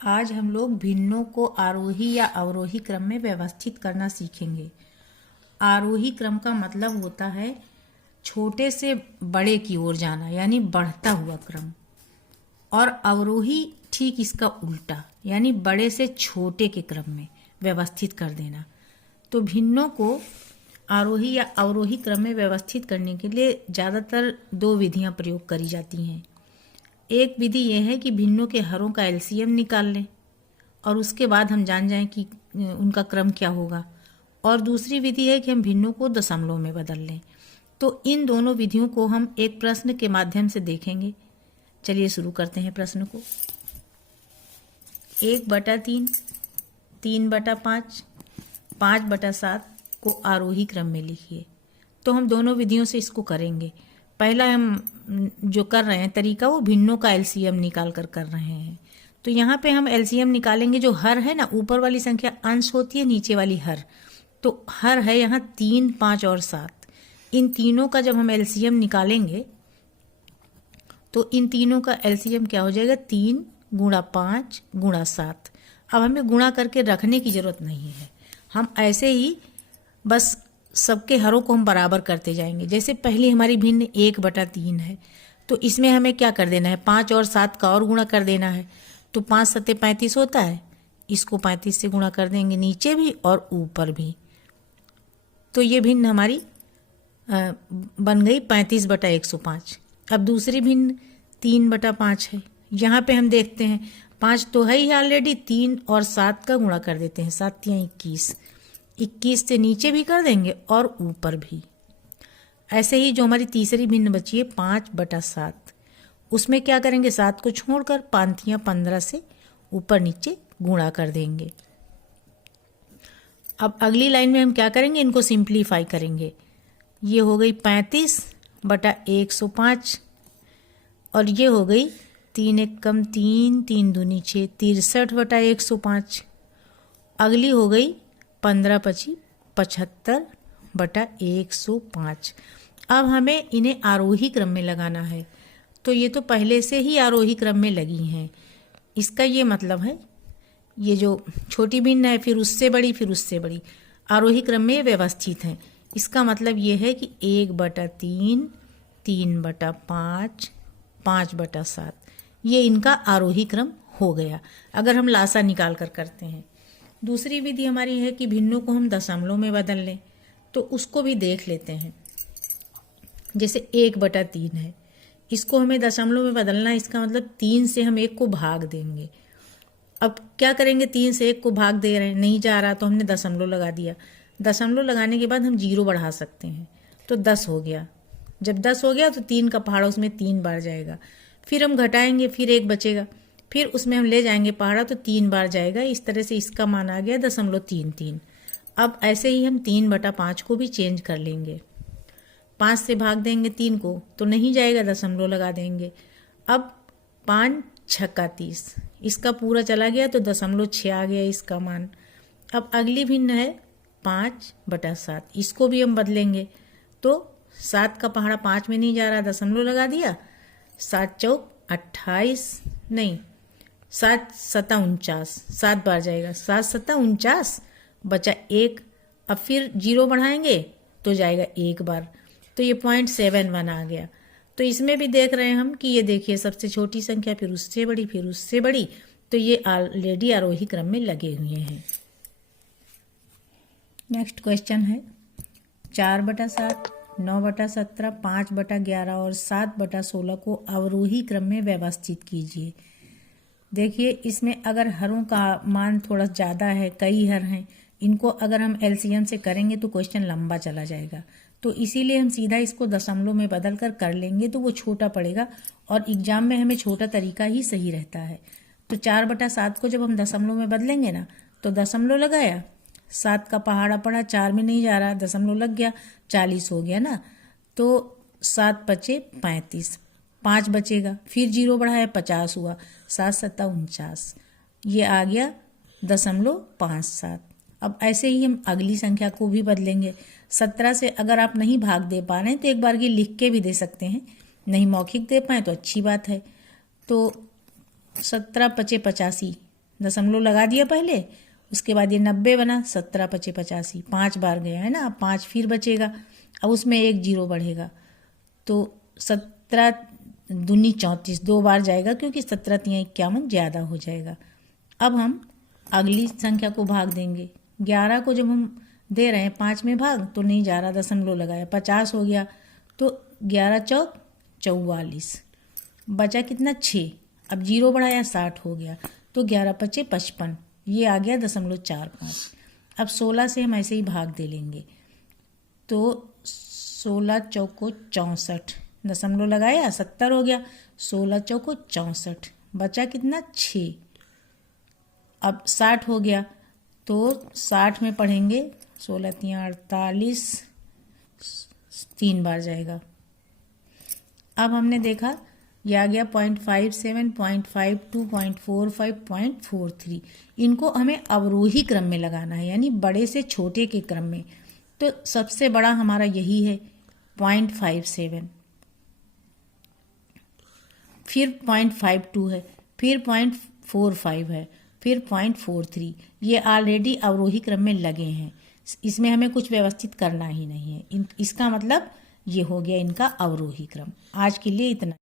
आज हम लोग भिन्नों को आरोही या अवरोही क्रम में व्यवस्थित करना सीखेंगे। आरोही क्रम का मतलब होता है छोटे से बड़े की ओर जाना, यानी बढ़ता हुआ क्रम, और अवरोही ठीक इसका उल्टा, यानी बड़े से छोटे के क्रम में व्यवस्थित कर देना। तो भिन्नों को आरोही या अवरोही क्रम में व्यवस्थित करने के लिए ज़्यादातर दो विधियां प्रयोग करी जाती हैं। एक विधि यह है कि भिन्नों के हरों का एलसीएम निकाल लें और उसके बाद हम जान जाएं कि उनका क्रम क्या होगा। और दूसरी विधि है कि हम भिन्नों को दशमलव में बदल लें। तो इन दोनों विधियों को हम एक प्रश्न के माध्यम से देखेंगे। चलिए शुरू करते हैं प्रश्न को। 1/3, 3/5, 5/7 को आरोही क्रम में लिखिए। तो हम दोनों विधियों से इसको करेंगे। पहला हम जो कर रहे हैं तरीका, वो भिन्नों का एलसीएम निकाल कर रहे हैं। तो यहाँ पे हम एलसीएम निकालेंगे। जो हर है ना, ऊपर वाली संख्या अंश होती है, नीचे वाली हर। तो हर है यहाँ 3, 5 और 7। इन तीनों का जब हम एलसीएम निकालेंगे तो इन तीनों का एलसीएम क्या हो जाएगा? 3 × 5 × 7। अब हमें गुणा करके रखने की जरूरत नहीं है, हम ऐसे ही बस सबके हरों को हम बराबर करते जाएंगे। जैसे पहली हमारी भिन्न 1/3 है, तो इसमें हमें क्या कर देना है? 5 और 7 का और गुणा कर देना है। तो 5 × 7 = 35 होता है। इसको 35 से गुणा कर देंगे, नीचे भी और ऊपर भी। तो ये भिन्न हमारी बन गई 35/105। अब दूसरी भिन्न 3/5 है। यहाँ पे हम देखते हैं 5 तो है ही ऑलरेडी, 3 और 7 का गुणा कर देते हैं। 7 × 21, 21 से नीचे भी कर देंगे और ऊपर भी। ऐसे ही जो हमारी तीसरी भिन्न बची है 5/7, उसमें क्या करेंगे? 7 को छोड़कर 5 × 15 से ऊपर नीचे गुणा कर देंगे। अब अगली लाइन में हम क्या करेंगे? इनको सिंप्लीफाई करेंगे। ये हो गई 35/105 और ये हो गई 3 × 1 = 3, 3 दूनी 6, 63/105। अगली हो गई 15×5 = 75/105। अब हमें इन्हें आरोही क्रम में लगाना है। तो ये तो पहले से ही आरोही क्रम में लगी हैं। इसका ये मतलब है, ये जो छोटी भिन्न है, फिर उससे बड़ी, फिर उससे बड़ी, आरोही क्रम में व्यवस्थित हैं। इसका मतलब ये है कि 1/3, 3/5, 5/7, ये इनका आरोही क्रम हो गया अगर हम लासा निकाल कर करते हैं। दूसरी विधि हमारी है कि भिन्नों को हम दशमलव में बदल लें। तो उसको भी देख लेते हैं। जैसे 1/3 है, इसको हमें दशमलव में बदलना है। इसका मतलब 3 से हम 1 को भाग देंगे। अब क्या करेंगे? 3 से 1 को भाग दे रहे हैं, नहीं जा रहा, तो हमने दशमलव लगा दिया। दशमलव लगाने के बाद हम 0 बढ़ा सकते हैं। तो 10 हो गया। जब 10 हो गया तो 3 का पहाड़ा उसमें 3 बार जाएगा। फिर हम घटाएंगे, फिर 1 बचेगा, फिर उसमें हम ले जाएंगे पहाड़ा, तो 3 बार जाएगा। इस तरह से इसका मान आ गया 0.33। अब ऐसे ही हम 3/5 को भी चेंज कर लेंगे। 5 से भाग देंगे 3 को तो नहीं जाएगा, दशमलव लगा देंगे। अब 5 × 6 = 30, इसका पूरा चला गया तो 0.6 आ गया इसका मान। अब अगली भिन्न है 5/7, इसको भी हम बदलेंगे। तो 7 का पहाड़ा 5 में नहीं जा रहा, दशमलव लगा दिया। 7 × 4 = 28, नहीं 7 × 7 = 49, 7 बार जाएगा। 7 × 7 = 49, बचा 1। अब फिर 0 बढ़ाएंगे तो जाएगा 1 बार। तो ये 0.71 आ गया। तो इसमें भी देख रहे हैं हम कि ये देखिए सबसे छोटी संख्या, फिर उससे बड़ी, फिर उससे बड़ी। तो ये ऑलरेडी आरोही क्रम में लगे हुए हैं। नेक्स्ट क्वेश्चन है 4/7, 9/17, 5/11 और 7/16 को अवरोही क्रम में व्यवस्थित कीजिए। देखिए इसमें अगर हरों का मान थोड़ा ज़्यादा है, कई हर हैं, इनको अगर हम एलसीएम से करेंगे तो क्वेश्चन लंबा चला जाएगा। तो इसीलिए हम सीधा इसको दशमलव में बदल कर लेंगे तो वो छोटा पड़ेगा, और एग्जाम में हमें छोटा तरीका ही सही रहता है। तो 4/7 को जब हम दशमलव में बदलेंगे ना, तो दशमलव लगाया, 7 का पहाड़ा पड़ा, 4 में नहीं जा रहा, दशमलव लग गया, 40 हो गया ना। तो 7 बचे 35, 5 बचेगा, फिर 0 बढ़ाया, 50 हुआ, 7 × 7 = 49, ये आ गया 0.57। अब ऐसे ही हम अगली संख्या को भी बदलेंगे। 17 से अगर आप नहीं भाग दे पा रहे हैं तो एक बार ये लिख के भी दे सकते हैं, नहीं मौखिक दे पाए तो अच्छी बात है। तो 17 × 5 = 85, दशमलव लगा दिया पहले, उसके बाद ये 90 बना, 17 पचे 85, 5 बार गया है ना, अब 5 फिर बचेगा, अब उसमें एक जीरो बढ़ेगा, तो 17 दूनी 34, 2 बार जाएगा क्योंकि 17 तियां 51 ज़्यादा हो जाएगा। अब हम अगली संख्या को भाग देंगे। 11 को जब हम दे रहे हैं 5 में भाग तो नहीं जा रहा, दशमलव लगाया, 50 हो गया, तो 11 चौक 44, बचा कितना 6, अब जीरो बढ़ाया 60 हो गया, तो 11 पचे 55, ये आ गया 0.45। अब 16 से हम ऐसे ही भाग दे लेंगे, तो 16 चौको 64, दशमलव लगाया 70 हो गया, 16 चौको 64, बचा कितना 6, अब 60 हो गया, तो 60 में पढ़ेंगे 16 तियां 48, 3 बार जाएगा। अब हमने देखा ये आ गया 0.57, 0.52, 0.45, 0.43, इनको हमें अवरोही क्रम में लगाना है, यानी बड़े से छोटे के क्रम में। तो सबसे बड़ा हमारा यही है 0.57, फिर 0.52 है, फिर 0.45 है, फिर 0.43, ये ऑलरेडी अवरोही क्रम में लगे हैं, इसमें हमें कुछ व्यवस्थित करना ही नहीं है। इसका मतलब ये हो गया इनका अवरोही क्रम। आज के लिए इतना।